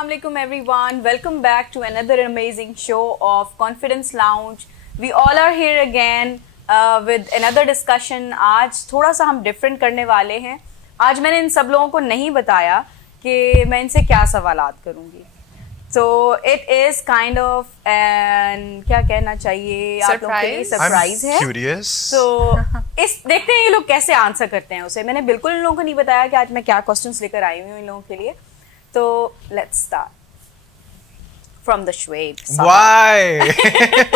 Assalamualaikum everyone. Welcome back to another amazing show of Confidence Lounge. We all are here again with another discussion. आज थोड़ा सा हम different करने वाले हैं. आज मैंने इन सब लोगों को नहीं बताया कि मैं इनसे क्या सवालात करूंगी. So it is kind of क्या कहना चाहिए आप लोगों के लिए सरप्राइज है. Curious. So इस देखते हैं ये लोग कैसे आंसर करते हैं उसे. मैंने बिल्कुल इन लोगों को नहीं बताया कि आज मैं क्या क्वेश्चंस लेकर आई हूँ इन लोगों के लिए. तो let's start from the Shweb. Why?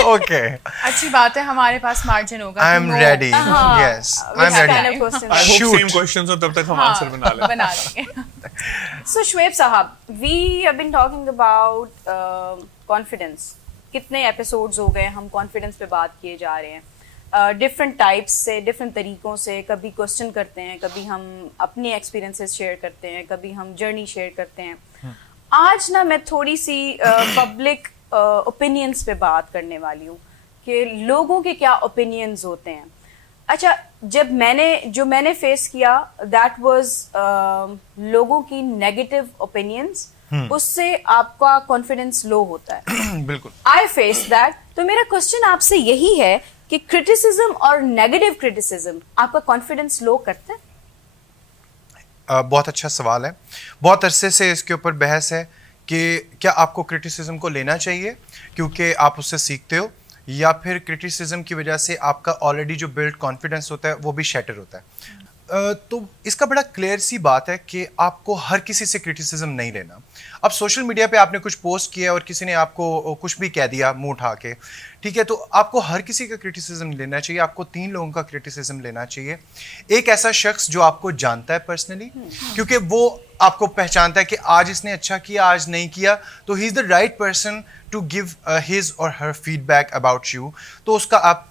Okay. अच्छी बात है हमारे पास मार्जिन होगा. I'm ready. Yes, I'm ready. Kind of questions. I hope Shoot. same questions हो तब तक हम आंसर बना लें. बना लेंगे. So Shweb साहब, we have been talking about confidence. कितने एपिसोड्स हो गए हम कॉन्फिडेंस पे बात किए जा रहे हैं. डिफरेंट टाइप्स से, डिफरेंट तरीकों से. कभी क्वेश्चन करते हैं, कभी हम अपनी एक्सपीरियंसेस शेयर करते हैं, कभी हम जर्नी शेयर करते हैं. आज ना मैं थोड़ी सी पब्लिक ओपिनियंस पे बात करने वाली हूँ कि लोगों के क्या ओपिनियंस होते हैं. अच्छा, जब मैंने फेस किया दैट वाज लोगों की नेगेटिव ओपिनियंस, उससे आपका कॉन्फिडेंस लो होता है. बिल्कुल. I face that. तो मेरा क्वेश्चन आपसे यही है कि क्रिटिसिज्म और नेगेटिव क्रिटिसिज्म आपका कॉन्फिडेंस लो करता है? बहुत अच्छा सवाल है. बहुत अरसे से इसके ऊपर बहस है कि क्या आपको क्रिटिसिज्म को लेना चाहिए क्योंकि आप उससे सीखते हो, या फिर क्रिटिसिज्म की वजह से आपका ऑलरेडी जो बिल्ड कॉन्फिडेंस होता है वो भी शैटर होता है. तो इसका बड़ा क्लियर सी बात है कि आपको हर किसी से क्रिटिसिज्म नहीं लेना. अब सोशल मीडिया पे आपने कुछ पोस्ट किया और किसी ने आपको कुछ भी कह दिया मुंह उठा के, ठीक है, तो आपको हर किसी का क्रिटिसिज्म लेना चाहिए. आपको 3 लोगों का क्रिटिसिज्म लेना चाहिए. एक ऐसा शख्स जो आपको जानता है पर्सनली, क्योंकि वो आपको पहचानता है कि आज इसने अच्छा किया, आज नहीं किया, तो he is the right person to give his और हर फीडबैक अबाउट यू. तो उसका आप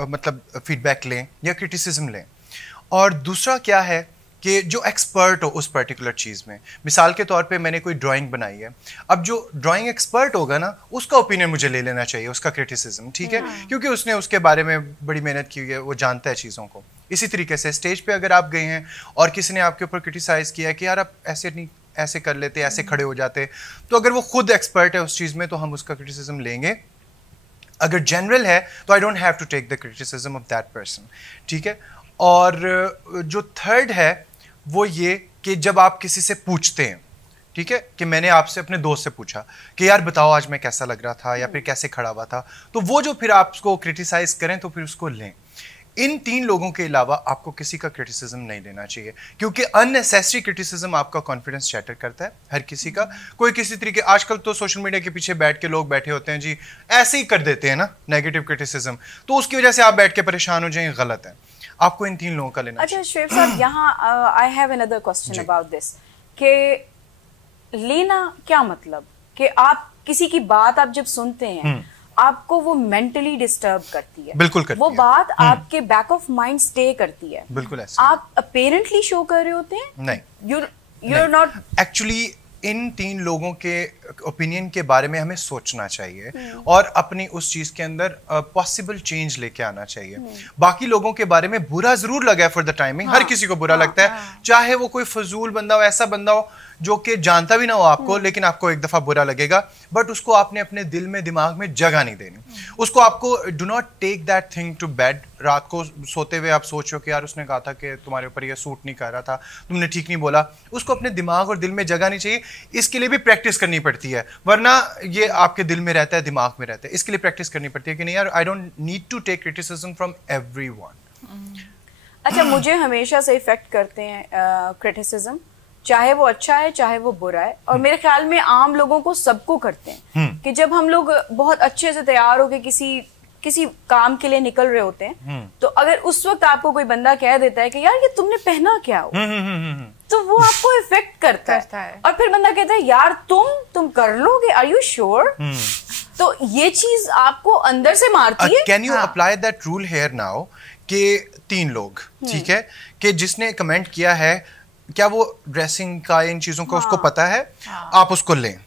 मतलब फीडबैक लें या क्रिटिसिज्म लें. और दूसरा क्या है कि जो एक्सपर्ट हो उस पर्टिकुलर चीज़ में. मिसाल के तौर पे मैंने कोई ड्राइंग बनाई है, अब जो ड्राइंग एक्सपर्ट होगा ना उसका ओपिनियन मुझे ले लेना चाहिए, उसका क्रिटिसिज्म, ठीक है, क्योंकि उसने उसके बारे में बड़ी मेहनत की है, वो जानता है चीज़ों को. इसी तरीके से स्टेज पे अगर आप गए हैं और किसी ने आपके ऊपर क्रिटिसाइज़ किया कि यार आप ऐसे नहीं, ऐसे कर लेते, ऐसे खड़े हो जाते, तो अगर वो खुद एक्सपर्ट है उस चीज़ में तो हम उसका क्रिटिसिज्म लेंगे. अगर जनरल है तो I don't have to take the criticism of that person, ठीक है. और जो थर्ड है वो ये कि जब आप किसी से पूछते हैं, ठीक है, कि मैंने आपसे अपने दोस्त से पूछा कि यार बताओ आज मैं कैसा लग रहा था या फिर कैसे खड़ा हुआ था, तो वो जो फिर आपको क्रिटिसाइज करें तो फिर उसको लें. इन 3 लोगों के अलावा आपको किसी का क्रिटिसिज्म नहीं लेना चाहिए, क्योंकि अननेसेसरी क्रिटिसिज्म आपका कॉन्फिडेंस शैटर करता है. हर किसी का कोई किसी तरीके, आजकल तो सोशल मीडिया के पीछे बैठ के लोग बैठे होते हैं जी, ऐसे ही कर देते हैं ना नेगेटिव क्रिटिसिज्म, तो उसकी वजह से आप बैठ के परेशान हो जाएं, गलत है. आपको इन 3 लोगों का लेना. अच्छा श्वेब साहब, यहाँ I have another question about this कि लेना क्या मतलब कि आप किसी की बात आप जब सुनते हैं आपको वो मेंटली डिस्टर्ब करती है. बिल्कुल करती वो है. बात आपके बैक ऑफ माइंड स्टे करती है. बिल्कुल ऐसा. आप अपेरेंटली शो कर रहे होते हैं. नहीं, you're not एक्चुअली इन 3 लोगों के ओपिनियन के बारे में हमें सोचना चाहिए और अपनी उस चीज़ के अंदर पॉसिबल चेंज लेके आना चाहिए. बाकी लोगों के बारे में बुरा जरूर लगा है फॉर द टाइमिंग. हर किसी को बुरा लगता है, चाहे वो कोई फजूल बंदा हो, ऐसा बंदा हो जो कि जानता भी ना हो आपको, लेकिन आपको एक दफ़ा बुरा लगेगा, बट उसको आपने अपने दिल में, दिमाग में जगह नहीं देनी. उसको आपको do not take that thing to bed. रात को सोते हुए आप सोचो कि यार उसने कहा था कि तुम्हारे ऊपर ये सूट नहीं कर रहा था, तुमने ठीक नहीं बोला. उसको अपने दिमाग और दिल में जगह नहीं चाहिए. इसके लिए भी प्रैक्टिस करनी पड़ती है, वरना ये आपके दिल में रहता है, दिमाग में रहता है. इसके लिए प्रैक्टिस करनी पड़ती है कि नहीं यार, I don't need to take criticism from everyone. अच्छा, मुझे हमेशा से इफेक्ट करते हैं क्रिटिसिज्म, चाहे वो अच्छा है चाहे वो बुरा है. और मेरे ख्याल में आम लोगों को सबको करते हैं कि जब हम लोग बहुत अच्छे से तैयार होकर किसी काम के लिए निकल रहे होते हैं, तो अगर उस वक्त आपको कोई बंदा कह देता है कि यार ये तुमने पहना क्या हो, तो वो आपको इफेक्ट करता है. और फिर बंदा कहता है यार तुम कर लोगे, आर यू श्योर? तो ये चीज आपको अंदर से मारती है. Can you apply that rule here now कि 3 लोग, ठीक है, कि जिसने कमेंट किया है, क्या वो ड्रेसिंग का, इन चीजों का उसको पता है, आप उसको लें.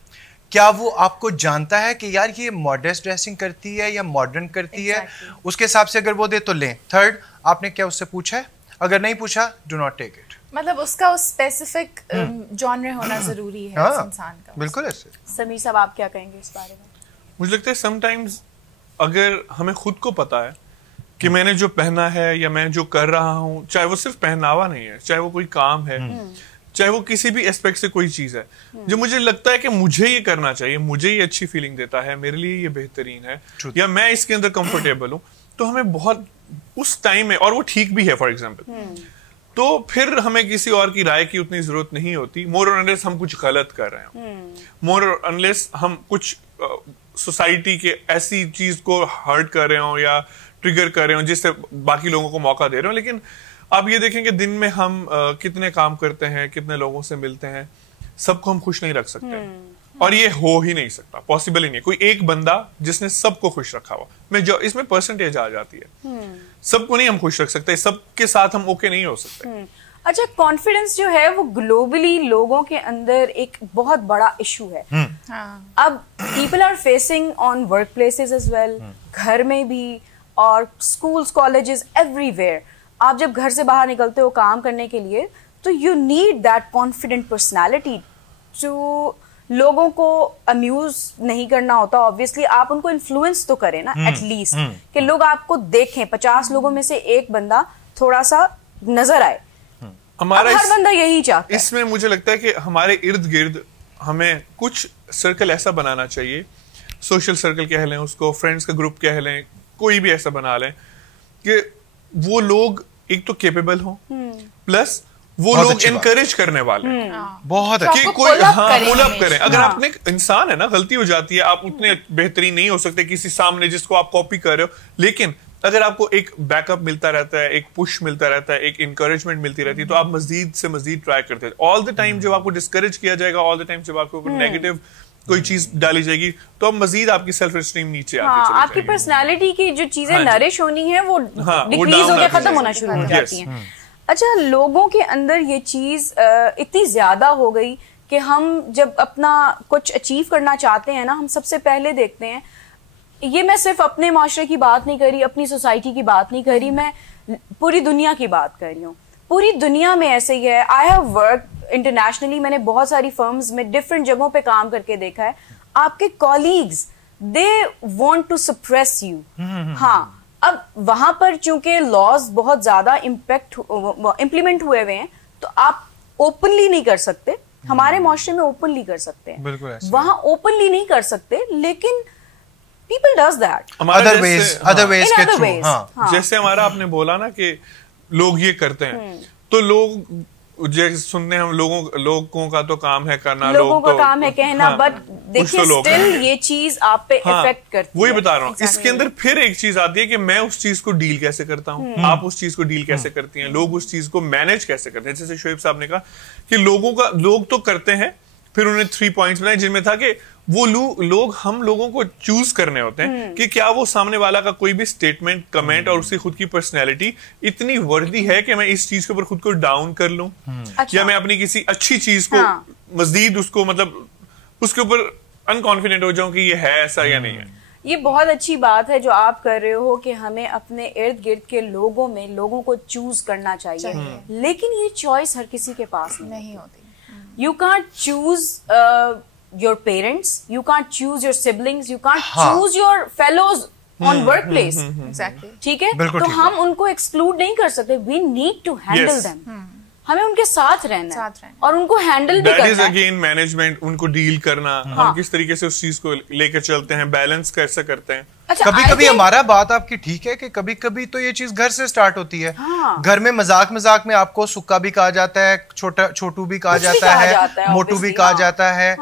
क्या वो आपको जानता है कि यार ये मॉडर्न ड्रेसिंग करती है या मॉडर्न करती है, उसके हिसाब से अगर वो दे तो लें. थर्ड, आपने क्या उससे पूछा है? अगर नहीं पूछा, डू नॉट टेक इट. मतलब उसका उस स्पेसिफिक जॉनर होना जरूरी है इस इंसान का। बिल्कुल ऐसे। समीर साहब आप क्या कहेंगे इस बारे में? मुझे लगता है समटाइम्स अगर हमें खुद को पता है कि मैंने जो पहना है या मैं जो कर रहा हूँ, चाहे वो सिर्फ पहनावा नहीं है, चाहे वो कोई काम है, चाहे वो किसी भी एस्पेक्ट से कोई चीज है, जो मुझे लगता है कि मुझे ये करना चाहिए, मुझे ये अच्छी फीलिंग देता है, मेरे लिए ये बेहतरीन है, या मैं इसके अंदर कंफर्टेबल हूँ, तो हमें बहुत उस टाइम में, और वो ठीक भी है फॉर एग्जाम्पल, तो फिर हमें किसी और की राय की उतनी जरूरत नहीं होती, मोर और अनलेस हम कुछ गलत कर रहे हो, मोर और अनलेस हम कुछ सोसाइटी के ऐसी चीज को हर्ट कर रहे हो या ट्रिगर कर रहे हो जिससे बाकी लोगों को मौका दे रहे हो। लेकिन आप ये देखेंगे दिन में हम कितने काम करते हैं, कितने लोगों से मिलते हैं, सबको हम खुश नहीं रख सकते, और ये हो ही नहीं सकता, पॉसिबल ही नहीं। कोई एक बंदा जिसने सबको खुश रखा हुआ, मैं जो इसमें परसेंटेज आ जाती है, सबको नहीं हम खुश रख सकते, सबके साथ हम ओके नहीं हो सकते। अच्छा, कॉन्फिडेंस जो है वो ग्लोबली लोगों के अंदर एक बहुत बड़ा इशू है। अब people are facing on work places as well, घर में भी और स्कूल्स, कॉलेजेस, एवरीवेयर। आप जब घर से बाहर निकलते हो काम करने के लिए, तो you need that confident personality too, लोगों को अम्यूज नहीं करना होता, ऑब्वियसली आप उनको इन्फ्लुएंस तो करें ना एटलीस्ट, कि लोग आपको देखें, 50 लोगों में से एक बंदा थोड़ा सा नजर आए। हमारा हर बंदा यही चाहता है। इसमें मुझे लगता है कि हमारे इर्द गिर्द हमें कुछ सर्कल ऐसा बनाना चाहिए, सोशल सर्कल कह लें उसको, फ्रेंड्स का ग्रुप कह लें, कोई भी ऐसा बना लें कि वो लोग एक तो केपेबल हो, प्लस वो लोग इनकरेज करने वाले, बहुत कि कोई पुल अप करें। अगर आपने इंसान है ना, गलती हो जाती है, आप उतने बेहतरीन नहीं हो सकते किसी सामने जिसको आप कॉपी कर रहे हो, लेकिन अगर आपको एक बैकअप मिलता रहता है, एक पुश मिलता रहता है, एक इंकरेजमेंट मिलती रहती है, तो आप मजीद से मजीद ट्राई करते हैं। ऑल द टाइम जब आपको डिस्करेज किया जाएगा, ऑल द टाइम जब आपको नेगेटिव कोई चीज डाली जाएगी, तो अब मजीद आपकी सेल्फ एस्टीम नीचे आती है। आपकी पर्सनालिटी की जो चीजें नरिश होनी है वो डिक्रीज होकर खत्म होना शुरू हो जाती हैं। अच्छा, लोगों के अंदर ये चीज इतनी ज्यादा हो गई कि हम जब अपना कुछ अचीव करना चाहते हैं ना, हम सबसे पहले देखते हैं, ये मैं सिर्फ अपने माशरे की बात नहीं कर रही, अपनी सोसाइटी की बात नहीं कर रही, मैं पूरी दुनिया की बात कर रही हूँ। पूरी दुनिया में ऐसे ही है। आई हैव वर्क इंटरनेशनली, मैंने बहुत सारी फर्म्स में डिफरेंट जगहों पे काम करके देखा है। आपके colleagues, they want to suppress you. हाँ, अब वहां पर चूंकि लॉज बहुत ज्यादा इम्प्लीमेंट हुए हुए हैं, तो आप ओपनली नहीं कर सकते। हमारे माशरे में ओपनली कर सकते हैं, वहां ओपनली नहीं कर सकते, लेकिन people does that other ways के through। हाँ। जैसे हमारा आपने बोला ना कि लोग ये करते हैं, तो लोग जैसे सुनते हैं हम, लोगों का तो काम है करना, लोगों का काम है कहना, बट देखिए स्टिल ये चीज आप पे इफेक्ट करती है। वही बता रहा हूँ। इसके अंदर फिर एक चीज आती है कि मैं उस चीज को डील कैसे करता हूँ, आप उस चीज को डील कैसे करती हैं, लोग उस चीज को मैनेज कैसे करते हैं। जैसे शोएब साहब ने कहा कि लोग तो करते हैं, फिर उन्हें 3 पॉइंट्स बनाए जिनमें था कि वो लोग हम लोगों को चूज करने होते हैं कि क्या वो सामने वाला का कोई भी स्टेटमेंट, कमेंट और उसकी खुद की पर्सनैलिटी इतनी वर्दी है कि मैं इस चीज के ऊपर खुद को डाउन कर लूं, या मैं अपनी किसी अच्छी चीज को मजीद उसको मतलब उसके ऊपर अनकॉन्फिडेंट हो जाऊं कि ये है ऐसा या नहीं है। ये बहुत अच्छी बात है जो आप कर रहे हो कि हमें अपने इर्द गिर्द के लोगों को चूज करना चाहिए, लेकिन ये चॉइस हर किसी के पास नहीं होती। You can't choose your parents, you can't choose your siblings, you can't choose your fellows on workplace. Exactly. ठीक है, तो हम उनको exclude नहीं कर सकते. We need to handle them. हमें उनके साथ रहना है और उनको हैंडल भी करना है। That is again management, उनको डील करना, हम किस तरीके से उस चीज को लेकर चलते हैं, बैलेंस कैसे करते हैं। अच्छा, कभी-कभी हमारा बात आपकी ठीक है कि कभी-कभी तो ये चीज घर से स्टार्ट होती है। घर में मजाक में आपको सुक्का भी कहा जाता है, छोटू भी कहा जाता है, मोटू भी कहा जाता है,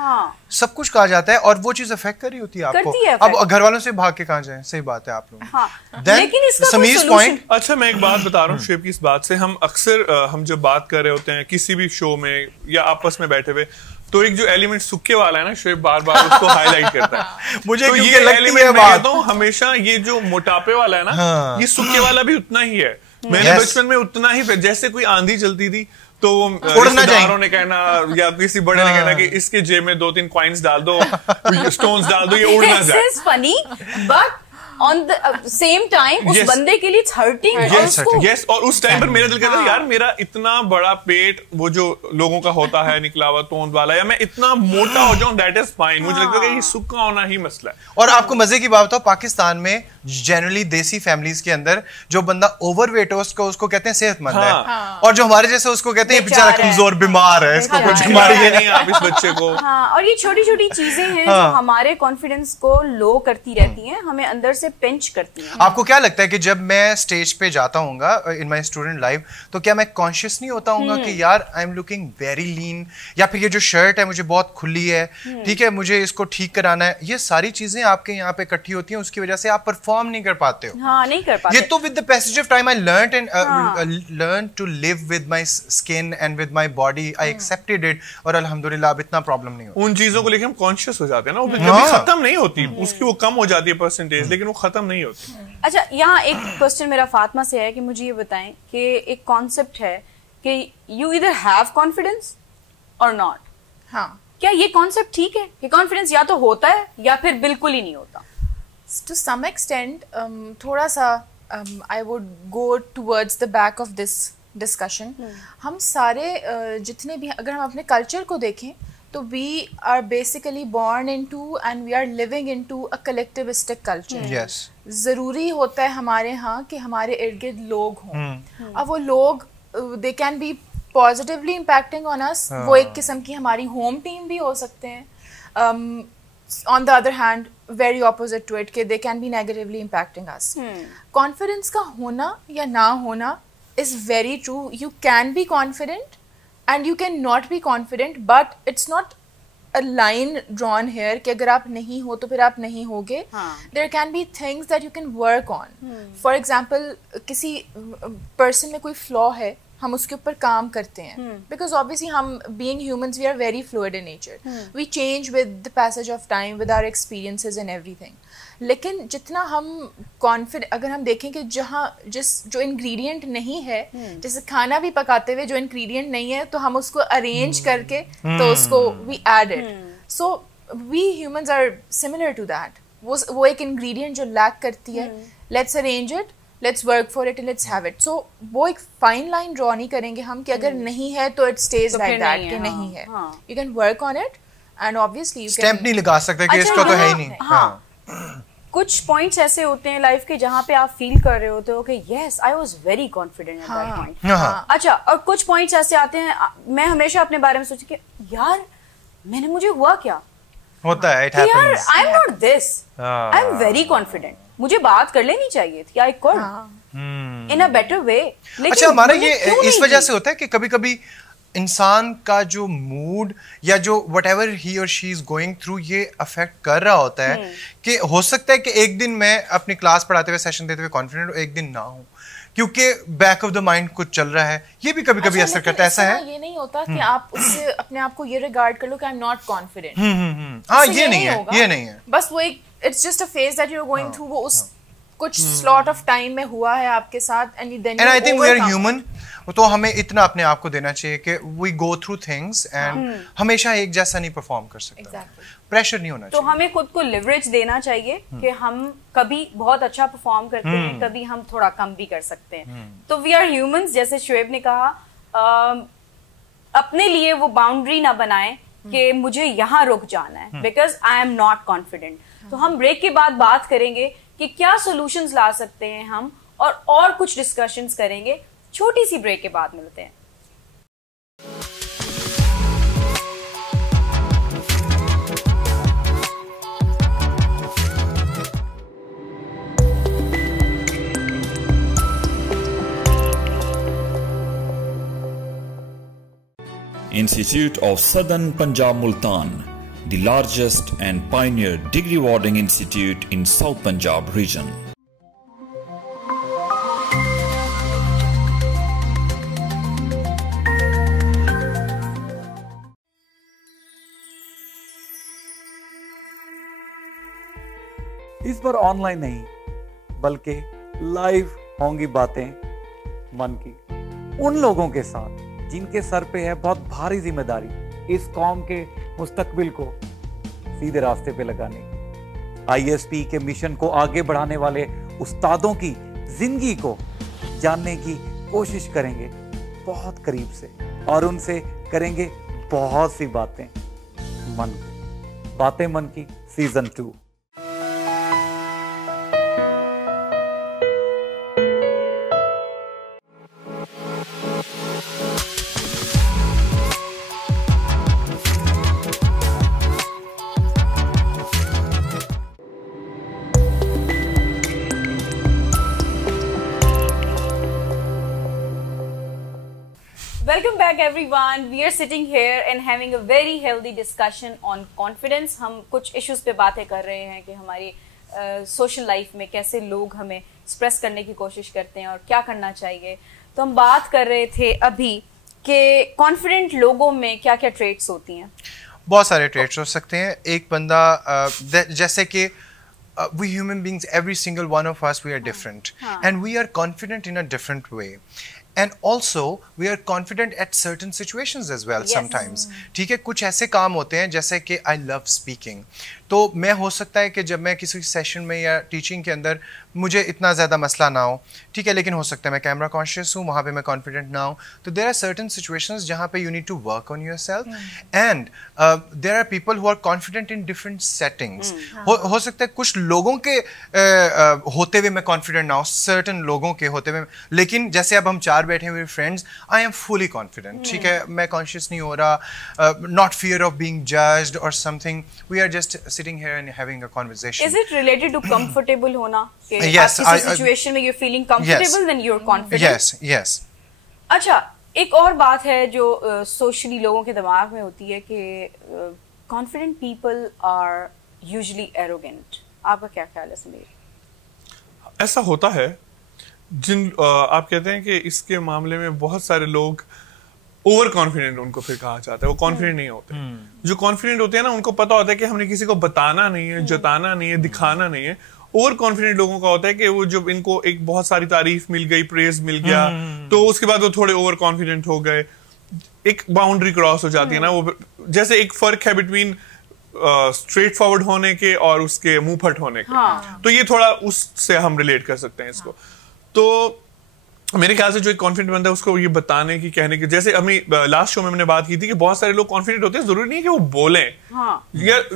सब कुछ कहा जाता है, और वो चीज अफेक्ट कर रही होती है आपको। अब घर वालों से भाग के कहाँ जाए, सही बात है आप लोग। लेकिन इसका समीर पॉइंट। अच्छा, मैं एक बात बता रहा हूँ शेब की इस बात से, हम अक्सर हम जब बात कर रहे होते हैं किसी भी शो में या आपस में बैठे हुए, तो एक जो एलिमेंट सुक्के वाला है ना, शेब बार बार उसको हाईलाइट करता है। मुझे तो ये एलिमेंट मैं कहता हूँ हमेशा, ये जो मोटापे वाला है ना, ये सुक्के वाला भी उतना ही है। मैंने बचपन में उतना ही, जैसे कोई आंधी चलती थी तो रिश्तेदारों ने कहना या किसी बड़े ने कहना कि इसके जेब में 2-3 कॉइन्स डाल दो, स्टोन्स डाल दो, ये उड़ ना जाए। Funny, but on the same time उस Yes. बंदे के लिए 30 यस और उस टाइम पर मेरा दिल कहता है यार मेरा इतना बड़ा पेट वो जो लोगों का होता है निकला हुआ तोंद वाला, या मैं इतना मोटा हो जाऊं दैट इज फाइन, मुझे लगता है कि ये सूखा होना ही मसला है। और आपको मजे की बात बताओ, पाकिस्तान में जनरली देसी फैमिलीज के अंदर जो बंदा ओवरवेट है उसको कहते हैं सेहतमंद है, और जो हमारे जैसे उसको कहते हैं बेचारा कमजोर बीमार है, इसको कुछ बीमारी है नहीं आप इस बच्चे को। हाँ, और ये छोटी छोटी चीजें हैं जो हमारे कॉन्फिडेंस को लो करती रहती हैं, हमें अंदर से पिंच करती हैं। आपको क्या लगता है कि जब मैं स्टेज पे जाता हूँगा इन माय स्टूडेंट लाइफ, तो क्या मैं कॉन्शियस नहीं होता हूँगा कि यार I am looking very lean, या फिर ये जो शर्ट है मुझे बहुत खुली है, ठीक है, मुझे इसको ठीक कराना है, ये सारी चीजें आपके यहाँ पे इकट्ठी होती हैं, उसकी वजह से आप परफॉर्म नहीं कर पाते हो। हाँ, नहीं कर पाते। ये तो with the passage of time I learn to live with my skin and with my body, I accepted it, और अल्हम्दुलिल्लाह अब इतना प्रॉब्लम नहीं होता। उन चीजों को लेके हम कॉन्शियस हो जाते हैं ना, वो कभी खत्म नहीं होती, उसकी वो कम हो जाती है परसेंटेज, लेकिन वो खत्म नहीं होती। अच्छा, यहाँ एक क्वेश्चन मेरा फातिमा से है कि मुझे ये बताएं कि एक कॉन्सेप्ट है कि यू ईदर हैव कॉन्फिडेंस और नॉट। हाँ, क्या ये कॉन्सेप्ट ठीक है कि कॉन्फिडेंस या तो होता है या फिर बिल्कुल ही नहीं होता? to some extent थोड़ा सा I would go towards the back of this discussion. हम सारे जितने भी, अगर हम अपने कल्चर को देखें तो we are basically born into and we are living into a collectivistic culture. Yes. ज़रूरी होता है हमारे यहाँ कि हमारे इर्द गिर्द लोग हों। अब वो लोग they can be positively impacting on us. वो एक किस्म की हमारी होम टीम भी हो सकते हैं। On the other hand, very opposite to it, कि they can be negatively impacting us. Confidence का होना या ना होना is very true. You can be confident and you can not be confident, but it's not a line drawn here कि अगर आप नहीं हो तो फिर आप नहीं होगे. There can be things that you can work on. For example, किसी person में कोई flaw है, हम उसके ऊपर काम करते हैं, because obviously हम being humans we are very fluid in nature. We change with the passage of time, with our experiences and everything. लेकिन जितना हम confident, अगर हम देखें कि जो ingredient नहीं है, जैसे खाना भी पकाते हुए जो ingredient नहीं है तो हम उसको arrange करके तो उसको we add it. So we humans are similar to that. वो एक ingredient जो lack करती है, let's arrange it, let's work for it and let's have it. So वो एक fine line draw नहीं करेंगे हम कि अगर नहीं है तो it stays like that कि नहीं है. You can work on it and obviously you can. Stamp नहीं लगा सकते कि इसको तो है ही नहीं. हाँ. कुछ पॉइंट्स ऐसे होते हैं लाइफ के जहाँ पे आप फील कर रहे होते हो कि yes I was very confident at that point. अच्छा, और कुछ पॉइंट्स ऐसे आते हैं, मैं हमेशा अपने बारे में सोची कि यार मुझे हुआ क्या होता है, it happens. I am not this. I am very confident. मुझे बात कर लेनी चाहिए थी, I could in a better way. अच्छा, हमारा ये इस वजह से होता है कि कभी-कभी इंसान का जो मूड या जो whatever he or she is going through ये अफेक्ट कर रहा होता है कि हो सकता है कि एक दिन मैं अपनी क्लास पढ़ाते हुए सेशन देते हुए कॉन्फिडेंट हूँ, एक दिन ना हूँ, क्योंकि बैक ऑफ द माइंड कुछ चल रहा है. ये भी कभी-कभी अच्छा, असर करता है. ऐसा है, ये नहीं होता कि आप उससे अपने आप को ये रिगार्ड कर लो कि आई एम नॉट कॉन्फिडेंट. हाँ, ये नहीं है. बस वो एक it's just a phase that you are going through. वो उस कुछ स्लॉट ऑफ टाइम में हुआ है आपके साथ and then I think we are human. तो हमें इतना अपने आप को देना चाहिए कि we go through things and हमेशा एक जैसा नहीं परफॉर्म कर सकते. प्रेशर नहीं होना चाहिए. तो हमें खुद को लिवरेज देना चाहिए कि हम कभी बहुत अच्छा परफॉर्म करते हैं, कभी हम थोड़ा कम भी कर सकते हैं. तो वी आर ह्यूमंस, जैसे शुएब ने कहा, अपने लिए वो बाउंड्री ना बनाएं कि मुझे यहाँ रुक जाना है because I am not confident. तो हम ब्रेक के बाद बात करेंगे कि क्या सॉल्यूशंस ला सकते हैं हम, और कुछ डिस्कशंस करेंगे. छोटी सी ब्रेक के बाद मिलते हैं. Institute of Southern Punjab Multan, the largest and pioneer degree awarding institute in South Punjab region. इस बार ऑनलाइन नहीं बल्कि लाइव होंगी बातें मन की उन लोगों के साथ जिनके सर पे है बहुत भारी जिम्मेदारी इस कौम के मुस्तकबिल को सीधे रास्ते पे लगाने. ISP के मिशन को आगे बढ़ाने वाले उस्तादों की जिंदगी को जानने की कोशिश करेंगे बहुत करीब से और उनसे करेंगे बहुत सी बातें मन की season 2। Welcome back everyone. We are sitting here and having a very healthy discussion on confidence. हम कुछ issues पे बातें कर रहे हैं कि हमारी social life में कैसे लोग हमें express करने की कोशिश करते हैं और क्या करना चाहिए। तो हम बात कर रहे थे अभी कि confident लोगों में क्या-क्या traits होती हैं। बहुत सारे traits हो सकते हैं। एक बंदा जैसे कि we human beings, every single one of us, we are different and we are confident in a different way. And also we are confident at certain situations as well. Sometimes ठीक है, कुछ ऐसे काम होते हैं जैसे कि I love speaking, तो मैं हो सकता है कि जब मैं किसी सेशन में या टीचिंग के अंदर मुझे इतना ज़्यादा मसला ना हो, ठीक है, लेकिन हो सकता है मैं कैमरा कॉन्शियस हूँ, वहाँ पे मैं कॉन्फिडेंट ना हूँ, तो देयर आर सर्टन सिचुएशंस जहाँ पे you need to work on yourself and there are people who are confident in different settings. हो सकता है कुछ लोगों के होते हुए मैं कॉन्फिडेंट ना हो, सर्टन लोगों के होते हुए, लेकिन जैसे अब हम चार बैठे हुए friends, I am fully confident, ठीक है, मैं कॉन्शियस नहीं हो रहा, not fear of being judged और something, we are just sitting here and having a conversation. Is it related to comfortable होना? Yes, किसी situation में you're feeling comfortable, then you're confident. Yes. अच्छा, एक और बात है जो socially लोगों के दिमाग में होती है कि confident people are usually arrogant. आपका क्या ख्याल है समीर? ऐसा होता है, आप कहते हैं कि इसके मामले में बहुत सारे लोग ओवर कॉन्फिडेंट उनको फिर कहा जाता है, वो कॉन्फिडेंट नहीं होते। जो कॉन्फिडेंट होते हैं ना, उनको पता होता है कि हमने किसी को बताना नहीं है, जताना नहीं है, दिखाना नहीं है। ओवर कॉन्फिडेंट लोगों का होता है कि वो जब इनको एक बहुत सारी तारीफ मिल गई, प्रेज मिल गया, तो उसके बाद वो थोड़े ओवर कॉन्फिडेंट हो गए, एक बाउंड्री क्रॉस हो जाती है ना। वो जैसे एक फर्क है बिटवीन स्ट्रेट फॉरवर्ड होने के और उसके मुंह फट होने के, तो ये थोड़ा उससे हम रिलेट कर सकते हैं इसको। तो मेरे ख्याल से जो एक कॉन्फिडेंट बंदा है उसको ये बताने की, कहने की, जैसे अभी लास्ट शो में मैंने बात की थी कि बहुत सारे लोग कॉन्फिडेंट होते हैं, जरूरी नहीं है कि वो बोलें,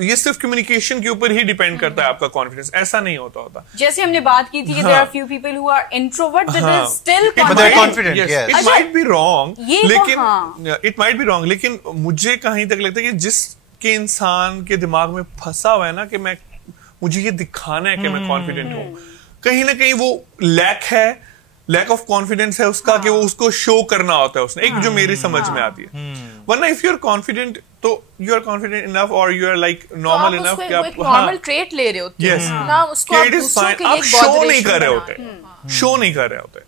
ये सिर्फ कम्युनिकेशन के ऊपर ही डिपेंड करता है आपका कॉन्फिडेंस, ऐसा नहीं होता। जैसे हमने बात की थी कि there are few people who are introvert but they still confident. It might be wrong, लेकिन मुझे कहीं तक लगता है कि जिसके इंसान के दिमाग में फंसा हुआ है ना कि मुझे ये दिखाना है कि मैं कॉन्फिडेंट हूँ, कहीं ना कहीं वो लैक ऑफ कॉन्फिडेंस है उसका, कि वो उसको शो करना होता है उसने, एक जो मेरी समझ में आती है। वरना इफ यू आर कॉन्फिडेंट, तो यू आर कॉन्फिडेंट इनफ और you are like normal enough कि आप नॉर्मल ट्रेट ले रहे होते हैं ना, उसको आप दूसरों के लिए आप शो नहीं कर रहे होते।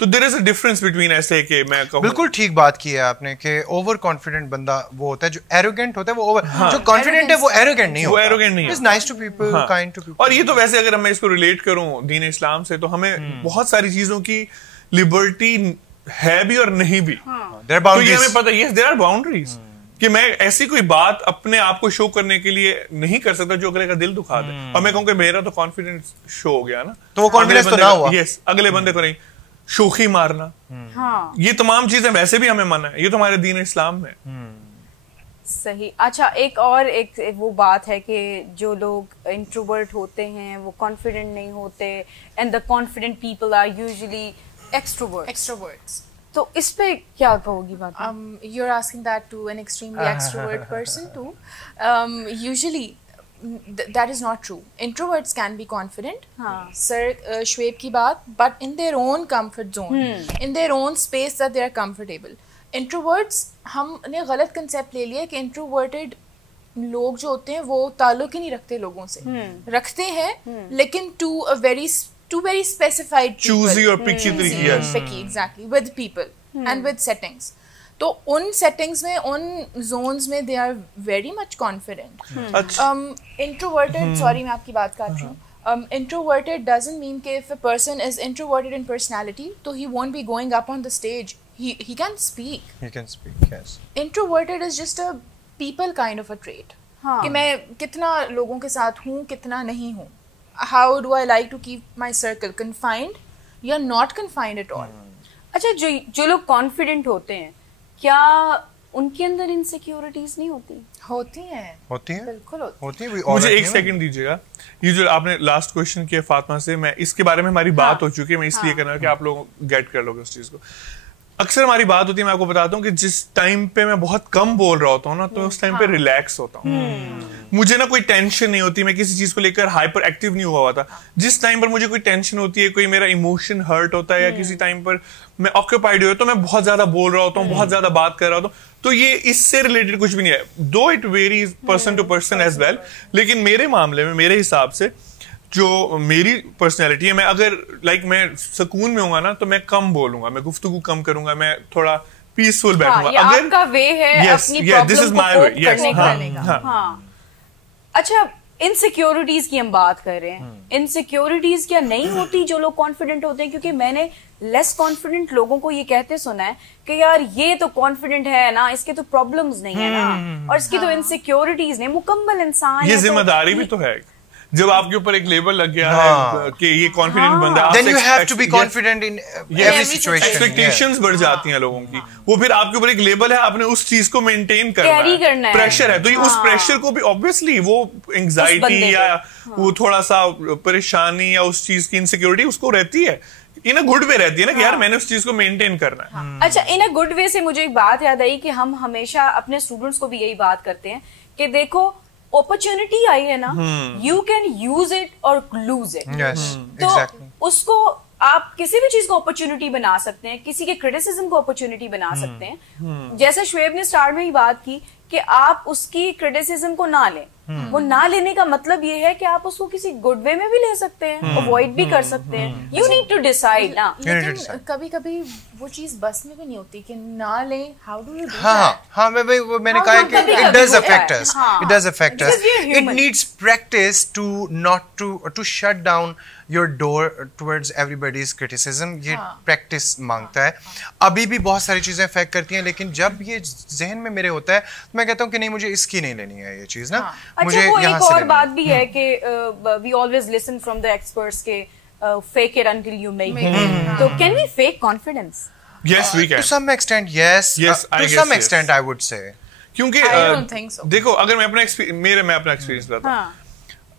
तो there is a difference between ऐसे कि मैं कहूं, बिल्कुल ठीक बात की है आपने कि ओवर कॉन्फिडेंट बंदा वो होता है, जो एरोगेंट होता है वो ओवर, जो कॉन्फिडेंट है वो एरोगेंट नहीं होता, is nice to people, kind to people. और ये तो वैसे अगर मैं इसको रिलेट करूं दीन इस्लाम से, तो हमें बहुत सारी चीजों की लिबर्टी है भी और नहीं भी, तो ये हमें पता है, देयर आर बाउंड्रीज, कि मैं ऐसी कोई बात अपने आप को शो करने के लिए नहीं कर सकता जो अगले का दिल दुखा दे। और मैं कहूँ कि मेरा तो कॉन्फिडेंस शो हो गया ना, तो वो कॉन्फिडेंस तो ना हुआ। यस, अगले बंदे को नहीं, शोखी मारना, ये तमाम चीजें वैसे भी हमें मना है, ये तो हमारे दीन इस्लाम में। सही। अच्छा, एक वो बात है कि जो लोग इंट्रोवर्ट होते हैं वो कॉन्फिडेंट नहीं होते, and the confident people are usually extroverts. तो इस पे क्या कहोगी बात? You're asking that to an extremely extrovert person too. Usually that is not true. Introverts can be confident. Sir, Shweb की बात, but in their own comfort zone, in their own space that they are comfortable. Introverts, हमने गलत concept ले लिया कि introverted लोग जो होते हैं वो ताल्लुक ही नहीं रखते लोगों से, रखते हैं लेकिन to very specified people. Choosy or picky तरीके, yes. Picky, exactly, with people and with settings. तो उन settings में, उन zones में they are very much confident. Introverted, sorry मैं आपकी बात काट रही हूँ. Introverted doesn't mean कि if a person is introverted in personality, तो he won't be going up on the stage. He can speak. He can speak, yes. Introverted is just a people kind of a trait. कि मैं कितना लोगों के साथ हूँ, कितना नहीं हूँ. How do I like to keep my circle confined या नॉट कन्फाइंड एट ऑल. अच्छा, जो लोग कॉन्फिडेंट होते हैं, क्या उनके अंदर इनसिक्योरिटीज नहीं होती? होती हैं, बिल्कुल होती हैं. मुझे एक सेकंड दीजिएगा. ये जो आपने लास्ट क्वेश्चन किया फातिमा से, मैं इसके बारे में हमारी बात हो चुकी है, मैं इसलिए करना कि आप लोग गेट कर लोगे उस चीज को. अक्सर हमारी बात होती है, मैं आपको बताता हूँ कि जिस टाइम पे मैं बहुत कम बोल रहा होता हूँ ना, तो उस टाइम पे रिलैक्स होता हूँ. मुझे ना कोई टेंशन नहीं होती, मैं किसी चीज को लेकर हाइपर एक्टिव नहीं हुआ था. जिस टाइम पर मुझे कोई टेंशन होती है, कोई मेरा इमोशन हर्ट होता है, या किसी टाइम पर मैं ऑक्यूपाइड हुआ, तो मैं बहुत ज्यादा बोल रहा होता हूँ, बहुत ज्यादा बात कर रहा होता हूँ. तो ये इससे रिलेटेड कुछ भी नहीं है, though it varies person to person as well. लेकिन मेरे मामले में, मेरे हिसाब से जो मेरी पर्सनैलिटी है, मैं अगर मैं सुकून में होऊंगा ना, तो मैं कम बोलूंगा, मैं गुफ्तगू कम करूंगा, मैं थोड़ा पीसफुल बैठूंगा. अगर आपका वे है अपनी प्रॉब्लम को कोप करने का. हाँ. अच्छा, इनसिक्योरिटीज की हम बात कर रहे हैं. इनसिक्योरिटीज क्या नहीं होती जो लोग कॉन्फिडेंट होते हैं? क्योंकि मैंने लेस कॉन्फिडेंट लोगों को ये कहते सुना है कि यार ये तो कॉन्फिडेंट है ना, इसके तो प्रॉब्लम्स नहीं है ना, और इसकी तो इनसिक्योरिटीज नहीं. मुकम्मल इंसान ये जिम्मेदारी भी तो है. जब आपके ऊपर एक लेबल लग गया है कि ये कॉन्फिडेंट बंदा है, then you have to be confident in every situation. Expectations बढ़ जाती हैं लोगों की. वो फिर आपके ऊपर एक लेबल है, आपने उस चीज को मेंटेन करना है, प्रेशर है. तो ये उस प्रेशर को भी ऑब्वियसली वो एंजाइटी या वो थोड़ा सा परेशानी या उस चीज की इनसिक्योरिटी उसको रहती है, इन अ गुड वे रहती है ना, कि यार मैंने उस चीज को मेंटेन करना है. अच्छा, इन अ गुड वे से मुझे एक बात याद आई कि हम हमेशा अपने स्टूडेंट्स को भी यही बात करते हैं कि देखो, अपॉर्चुनिटी आई है ना, यू कैन यूज इट और लूज इट. तो उसको आप किसी भी चीज को अपॉर्चुनिटी बना सकते हैं, किसी के क्रिटिसिज्म को अपॉर्चुनिटी बना सकते हैं. जैसे शुएब ने स्टार्ट में ही बात की कि आप उसकी क्रिटिसिज्म को ना लें. वो ना लेने का मतलब ये है कि आप उसको किसी गुड वे में भी ले सकते हैं, अवॉइड भी कर सकते हैं. यू नीड टू डिसाइड ना. लेकिन कभी कभी वो चीज बस में भी नहीं होती कि ना ले. How do you do that? हाँ, मैंने कहा कि it does affect us. It does affect us. It needs practice to not to shut down your door towards everybody's criticism. ये प्रैक्टिस मांगता है. अभी भी बहुत सारी चीजें अफेक्ट करती हैं, लेकिन जब ये जहन में मेरे होता है तो मैं कहता हूँ कि नहीं, मुझे इसकी नहीं लेनी है ये चीज ना. अच्छा, वो एक और बात भी है कि we always listen from the experts के fake it until you make it. तो can we fake confidence? Yes, we can. To some extent, yes. To some extent, I would say. क्योंकि देखो, अगर मैं अपना एक्सपीरियंस बताता हूँ,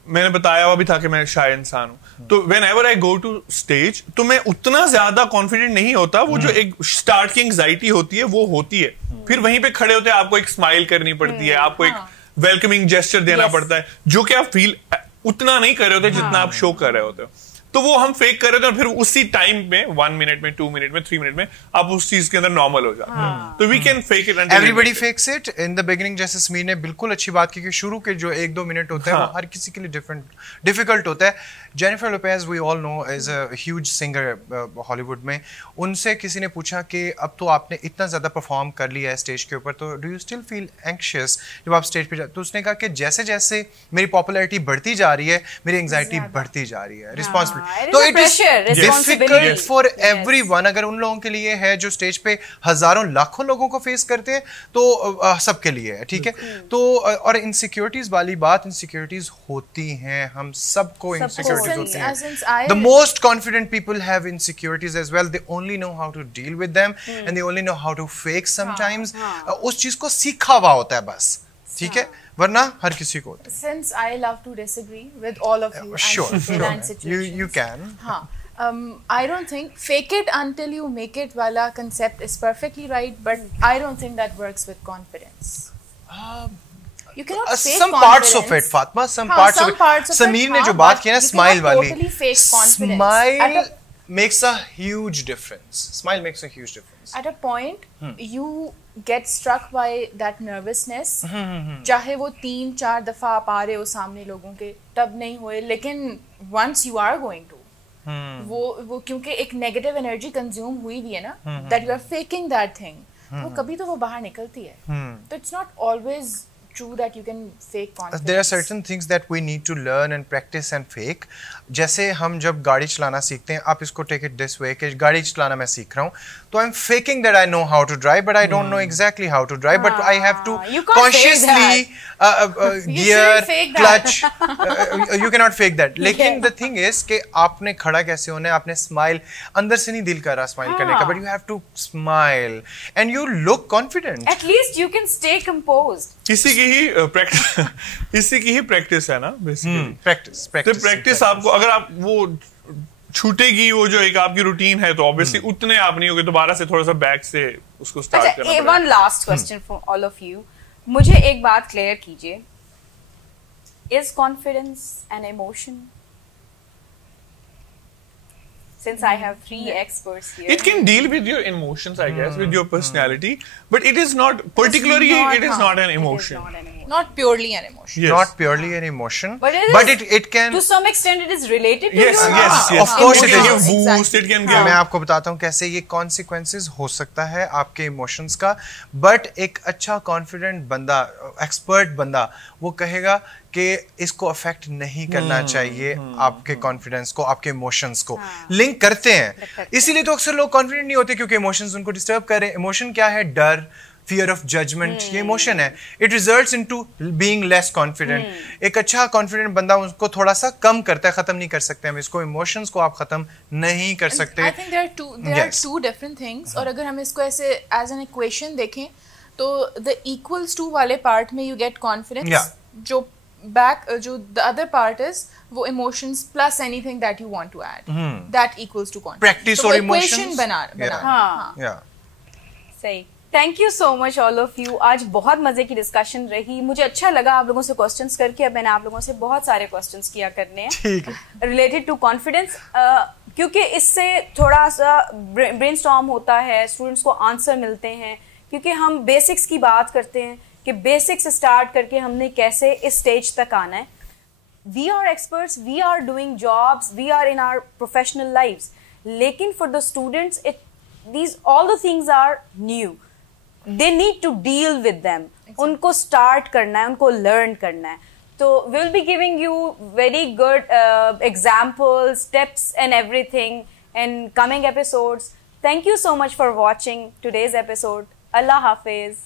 मैंने बताया हुआ भी था कि मैं शाय इंसान हूँ. तो whenever I go to stage, तो मैं उतना ज्यादा कॉन्फिडेंट नहीं होता. वो जो एक स्टार्ट की एंजाइटी होती है वो होती है. फिर वहीं पे खड़े होते हैं, आपको एक स्माइल करनी पड़ती है, आपको एक वेलकमिंग जेस्चर देना पड़ता है, जो कि आप फील उतना नहीं कर रहे होते जितना आप शो कर रहे होते हो. तो वो हम फेक कर रहे थे, और फिर उसी टाइम में 1 मिनट में, 2 मिनट में, 3 मिनट में आप उस चीज के अंदर नॉर्मल हो जाते हैं. तो we can fake it. Everybody fakes it in the beginning. जैसे समीर ने बिल्कुल अच्छी बात की कि शुरू के जो 1-2 मिनट होते हैं वो हर किसी के लिए डिफिकल्ट होता है. Jennifer Lopez, we all know, is a huge singer Hollywood में. उनसे किसी ने पूछा कि अब तो आपने इतना ज्यादा परफॉर्म कर लिया है स्टेज के ऊपर, तो do you still feel anxious जब आप स्टेज पे जाते? तो उसने कहा कि जैसे जैसे मेरी पॉपुलैरिटी बढ़ती जा रही है, मेरी एंग्जाइटी बढ़ती जा रही है, रिस्पॉन्सिबिलिटी. तो it is difficult for everyone. अगर उन लोगों के लिए है जो स्टेज पे हजारों लाखों लोगों को फेस करते हैं, तो सबके लिए है, ठीक है. तो और इनसिक्योरिटीज वाली बात, इनसिक्योरिटीज होती हैं, हम सबको इनसिक्योरिटीज होती हैं. The most confident people have insecurities as well. They only know how to deal with them, and they only know how to fake sometimes. उस चीज को सीखा हुआ होता है बस, ठीक है, वरना हर किसी को होता है. Since I love to disagree with all of you, sure, you can. I don't think fake it until you make it wala concept is perfectly right, but I don't think that works with confidence. You cannot fake some parts of it, Fatma, some parts of it. Sameer ने जो बात की ना smile वाली, smile makes a huge difference. Smile makes a huge difference. At a point, you get struck by that nervousness. चाहे वो 3-4 दफा आप आ रहे हो सामने लोगों के, तब नहीं हुए, लेकिन once you are going to, वो क्योंकि एक नेगेटिव एनर्जी कंज्यूम हुई भी है ना, that you are faking that thing, तो कभी तो वो बाहर निकलती है. तो it's not always true that you can fake confidence. There are certain things that we need to learn and practice and fake. जैसे हम जब गाड़ी चलाना सीखते हैं, आप इसको take it this way कि गाड़ी चलाना मैं सीख रहा हूँ, तो I'm faking that I know how to drive, but I don't know exactly how to drive, but I have to You can't consciously gear, shouldn't fake that. clutch. You cannot fake that. लेकिन the thing is कि आपने खड़ा कैसे होना है, आपने smile, अंदर से नहीं दिल कर रहा smile करने का, but you have to smile and you look confident. At least you can stay composed. इसी की ही प्रैक्टिस है ना बेसिकली। Practice. आपको अगर आप वो छूटेगी, वो जो एक आपकी रूटीन है, तो ऑब्वियसली उतने आप नहीं होगे, दोबारा से थोड़ा सा बैक से उसको स्टार्ट करना पड़ेगा। One last question for all of you, मुझे एक बात क्लियर कीजिए, is confidence an emotion? Since I have three experts here, It can deal with your emotions, I guess, with your personality, but it is not particularly. It is not an emotion. Not purely an emotion. Yes. Not purely an emotion, But it can. To some extent, it is related to Yes, your yes. Of course it it can is. give boost. It can give. मैं आपको बताता हूँ कैसे ये consequences हो सकता है आपके emotions का, but एक अच्छा confident बंदा, expert बंदा, वो कहेगा कि इसको affect नहीं करना चाहिए आपके confidence को, आपके emotions को link करते हैं। इसीलिए तो अक्सर लोग confident नहीं होते क्योंकि emotions उनको disturb कर रहे हैं। Emotion क्या है? डर, fear of judgment, ये emotion है। It results into being less confident. एक अच्छा confident बंदा उसको थोड़ा सा कम करता है, खत्म नहीं कर सकते हम इसको, emotions को आप खत्म नहीं कर सकते। I think there are two different things. और अगर हम इसको ऐसे as an equation देखें, तो the equals to वाले part में you get confidence. Yeah. जो the other part is वो emotions plus anything that you want to add. That equals to confidence. Practice तो और वो equation emotions. बना हाँ। Yeah. सही। Thank you so much all of you. आज बहुत मजे की डिस्कशन रही, मुझे अच्छा लगा आप लोगों से क्वेश्चंस करके। अब मैंने आप लोगों से बहुत सारे क्वेश्चंस किया करने हैं ठीक है। रिलेटेड टू कॉन्फिडेंस, क्योंकि इससे थोड़ा सा ब्रेनस्टॉर्म होता है, स्टूडेंट्स को आंसर मिलते हैं, क्योंकि हम बेसिक्स की बात करते हैं कि बेसिक्स से स्टार्ट करके हमने कैसे इस स्टेज तक आना है। We are experts, we are doing jobs, we are in our professional lives, लेकिन for the students these all the things are new. They need to deal with them. उनको start करना है, उनको learn करना है। तो we'll be giving you very good examples, tips and everything in coming episodes. Thank you so much for watching today's episode. Allah Hafiz.